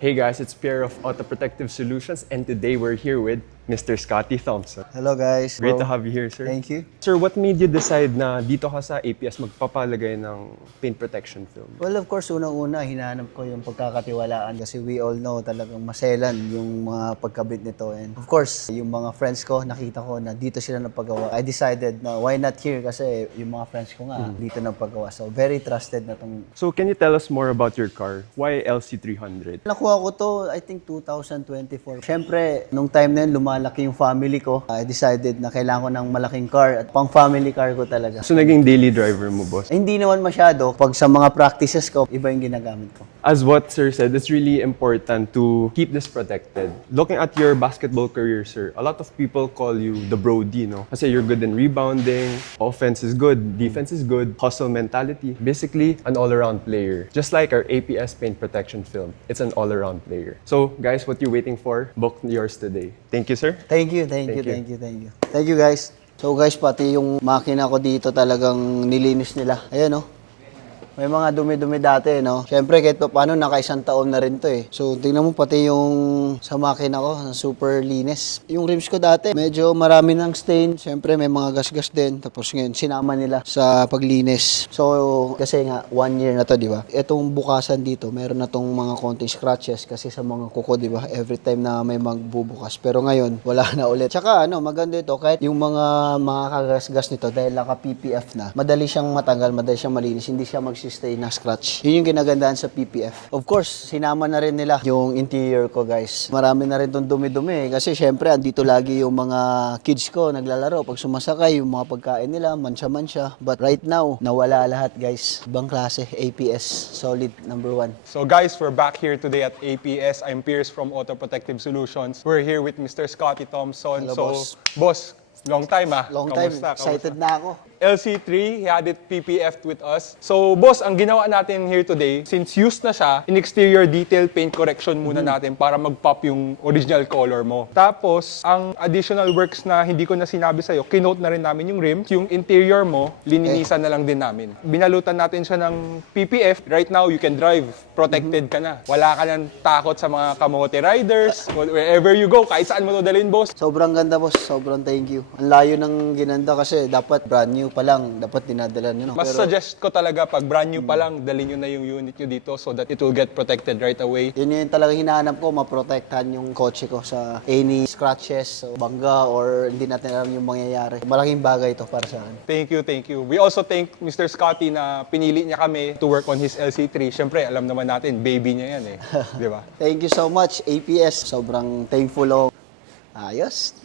Hey guys, it's Pierre of Auto Protective Solutions, and today we're here with Mr. Scotty Thompson. Hello guys. Great to have you here, sir. Thank you. Sir, what made you decide na dito ka sa APS magpapalagay ng paint protection film? Well, of course, unang-una, hinahanap ko yung pagkakatiwalaan kasi we all know talagang maselan yung mga pagkabit nito. And of course, yung mga friends ko, nakita ko na dito sila napagawa. I decided na why not here kasi yung mga friends ko nga dito napagawa. So, very trusted na tong... So, can you tell us more about your car? Why LC300? Nakuha ko to, I think 2024. Siyempre, nung time na yun, lumalaki yung family ko. I decided na kailangan ko ng malaking car at pang family car ko talaga. So, naging daily driver mo, boss? Hindi naman masyado. Pag sa mga practices ko, iba yung ginagamit ko. As what sir said, it's really important to keep this protected. Looking at your basketball career, sir, a lot of people call you the Brody, no? Kasi you're good in rebounding, offense is good, defense is good, hustle mentality. Basically, an all-around player. Just like our APS paint protection film, it's an all-around player. So, guys, what you're waiting for, book yours today. Thank you, sir. Thank you. Thank you guys. So guys, pati yung makina ko dito talagang nilinis nila. Ayan, oh. May mga dumi-dumi dati, no? Siyempre, kahit pa paano, naka-isang taon na rin to eh. So, tingnan mo pati yung sa makina ko, super linis. Yung rims ko dati, medyo marami ng stain. Siyempre, may mga gas-gas din. Tapos ngayon, sinama nila sa paglinis. So, kasi nga, 1 year na to, di ba? Itong bukasan dito, meron na tong mga konting scratches kasi sa mga kuko, di ba? Every time na may magbubukas. Pero ngayon, wala na ulit. Tsaka, maganda ito, kahit yung mga kagas-gas nito, dahil naka-PPF na, madali siyang matanggal, madali siyang malinis, hindi siya stay na scratch. Yun yung ginagandahan sa PPF. Of course, sinama na rin nila yung interior ko, guys. Marami na rin itong dumi-dumi kasi syempre, andito lagi yung mga kids ko naglalaro. Pag sumasakay, yung mga pagkain nila, mansya-mansya. But right now, nawala lahat, guys. Ibang klase, APS. Solid, number 1. So guys, we're back here today at APS. I'm Pierce from Auto Protective Solutions. We're here with Mr. Scotty Thompson. Hello, boss, long time Long time. Excited na ako. LC3, he had it PPF'd with us. So, boss, ang ginawa natin here today, since used na siya, in-exterior detail paint correction muna natin para mag-pop yung original color mo. Tapos, ang additional works na hindi ko na sinabi sa'yo, kinote na rin namin yung rims, yung interior mo, lininisan na lang din namin. Binalutan natin siya ng PPF. Right now, you can drive. Protected ka na. Wala ka nang takot sa mga kamote riders. Wherever you go, kahit saan mo to dalhin, boss. Sobrang ganda, boss. Sobrang thank you. Ang layo ng ginanda kasi dapat brand new pa lang, dapat dinadala nyo. Mas suggest ko talaga pag brand new pa lang, dalhin nyo na yung unit nyo dito so that it will get protected right away. Yun yung talagang hinahanap ko, maprotektahan yung kotse ko sa any scratches, o bangga, or hindi natin alam yung mangyayari. Malaking bagay to para sa akin. Thank you, thank you. We also thank Mr. Scotty na pinili niya kami to work on his LC3. Siyempre, alam naman natin, baby niya yan eh. Di ba? Thank you so much, APS. Sobrang thankful ako. Ayos.